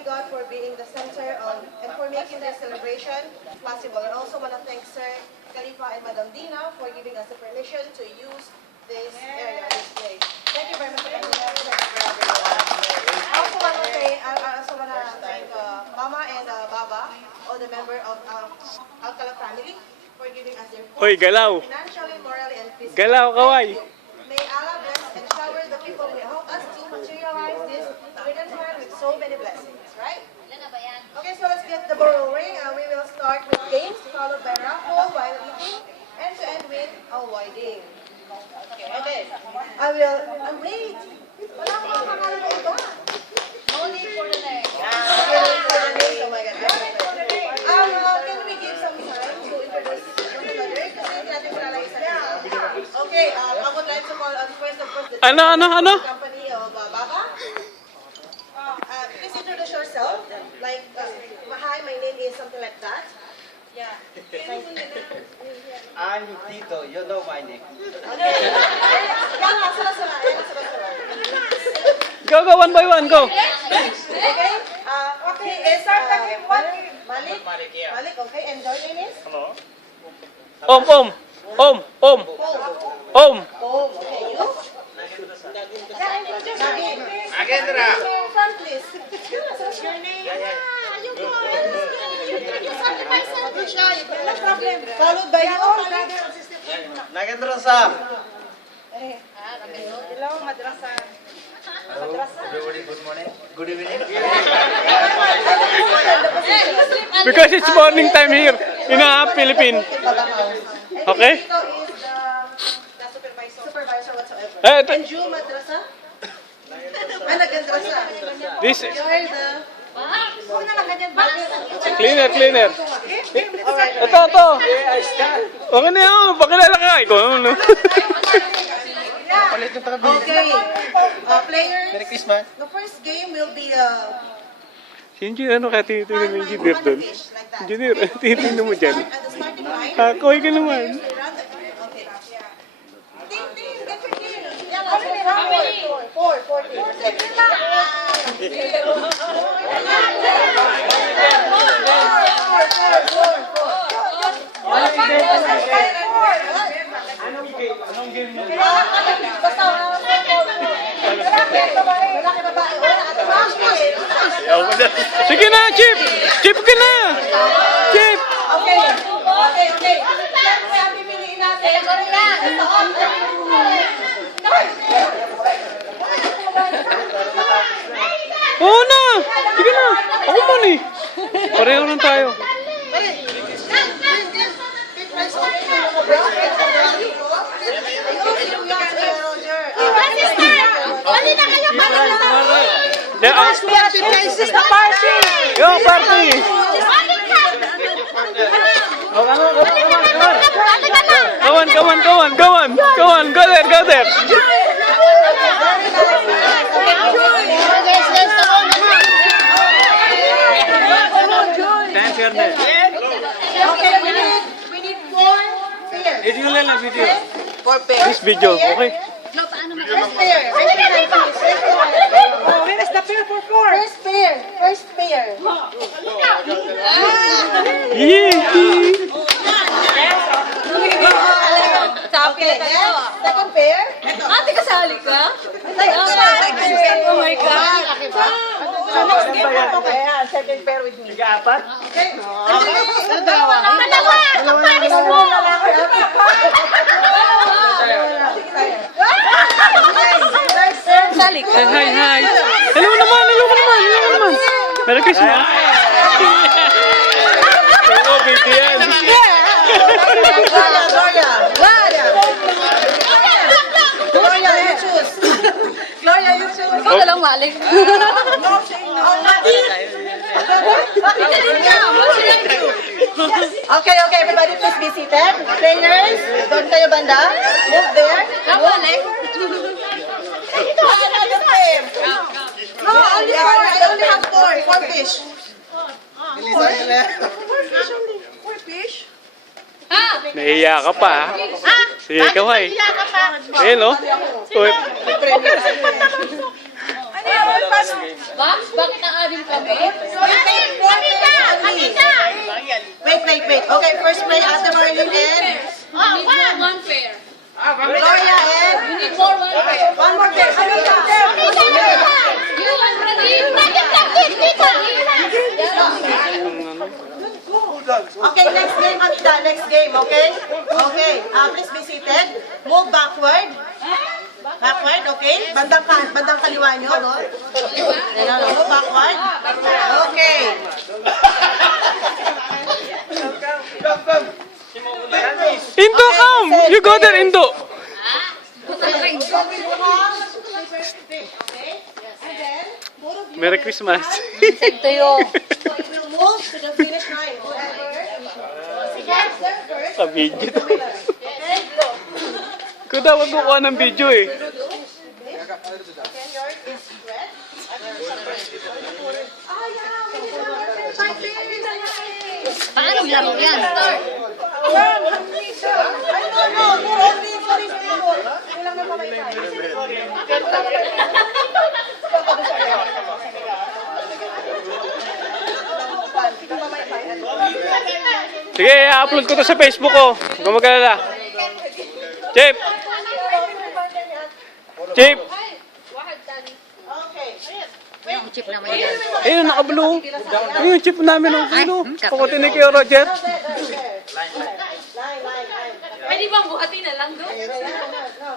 you, God, for being the center of, and for making this celebration possible. And also want to thank Sir Khalifa and Madam Dina for giving us the permission to use this area, this place. Thank you very much for coming here. I also want to thank Mama and Baba, all the members of Alcala family, for giving us their Hoy, galaw. financially, morally, and physically. Galaw, kaway. May Allah bless and shower the people who help us to materialize this written plan with so many blessings, right? Okay, so let's get the ball rolling. We will start with games, followed by raffle while eating, and to end with avoiding. Okay. Wait. Wala ko ang pangalan ng iba. No need for the leg. Oh my God. Can we give some time to introduce one another? Kasi hindi natin kilala isa nila. Okay, I would like to call on first of course the company of Baba. Please introduce yourself. Like, hi, my name is something like that. Yeah. I'm Tito, you know my name. Okay. Sala-sala. Go, one by one, go. Okay. Okay, start the game. Malik. Malik, okay. And your name is? Om. Om. Okay, you? Nagendra. Front, please. Your name? You go. You introduce myself. No problem. Followed by you, Malik. Nagendra Sam. Hello, madrasa. Everybody, good morning. Good evening. Because it's morning time here in Philippines. Okay? Ito is the supervisor whatsoever. Eh, And you, madrasa? Nagandrasa. This You are the... cleaner. Alright. Ito. Okay na yun. Pakilala ka. Ikaw, ano? Okay. Players, Merry Christmas. the first game will be Engineer, ano ka? Tinitingnan mo yung engineer doon? fish, like that. Engineer, tinitingnan mo dyan. At the starting line, Kakoy ka naman. players will run the... Okay. Ting, get your game. How many? Four. Sige Anong game mo? Basta lalaki babae. Sige na, Chip! Chip ka na! Chip! Okay. Siyempre, ang pipiliin natin. Oo na! Sige na! Ako man eh! Pareho lang tayo. Pwede na kayo Yeah, This is the party. Yo, party! Go on, go there! Thanks, Ernest. Okay, we need four pairs. Video lang na video. Four pairs. This video, okay? First pair. Where is the pair for four? First pair. Okay, yes. Second pair. Ate, kasali ka? Oh my God. Second pair with me. Apat? Okay. Dalawa! Kaparis mo! Kasali ka? Hi. Hello naman. Merry Christmas. Hello, baby yan. Gloria, you choose. Ikaw na lang, Malik. Okay, everybody please be seated. Players, doon kayo banda. Move there. Malik. No, only four. I only have four. Four fish. Four fish? Ha? Nahiya ka pa, ha? Sige, kaway. Ayun, oh. Uy. Box, bakit ang anim kami? Wait. Okay, first play, Ate Marlene and We need more one pair. Gloria and We need more one pair. one more pair. You already. Okay, next game, Anita. Next game, okay? Okay, please be seated. Move backward. Backward, okay? Bandang kaliwa nyo, no? Ayan, move backward. Okay. Indo, come! You go there, Indo! Merry Christmas. Ito yung... So it will move to the finish line. Whoever gets there first, Sa video. okay? Kuda, wag kukuha ng video eh. Tenure is red. Ah, yeah, we need one more pair. Five pairs. Paano laro yan? Start. Ay, no. Sorry. Ilang na pamaypay. Sige, i-upload ko to sa Facebook ko. Huwag kang mag-alala. Chip! Chip! Okay. Yung chip naman yan. Ayun, naka-blue. Ayun, yung chip namin ang blue. Pakutin ni kayo, Roger. Line. Pwede bang buhati na lang doon? No.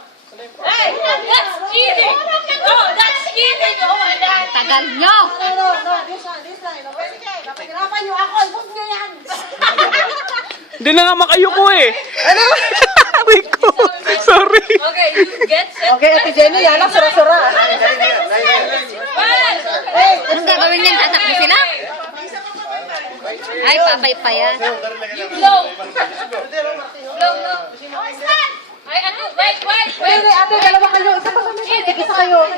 Hey, that's cheating! Oh, that's cheating! Oh my God! Tagal nyo! No. This line, okay? Napagirapan niyo ako. Huwag niyo yan. Hindi na nga makayuko eh. Ano? Rico, sorry. Okay, you get set. Okay, Ate Jenny, yan lang sura-sura. Anong gagawin niyan? Tatakbo sila? Ay, papay yan. You blow. Blow. Ay, ano? Wait. Ate, dalawa kayo. Isa pa kami. Isa kayo.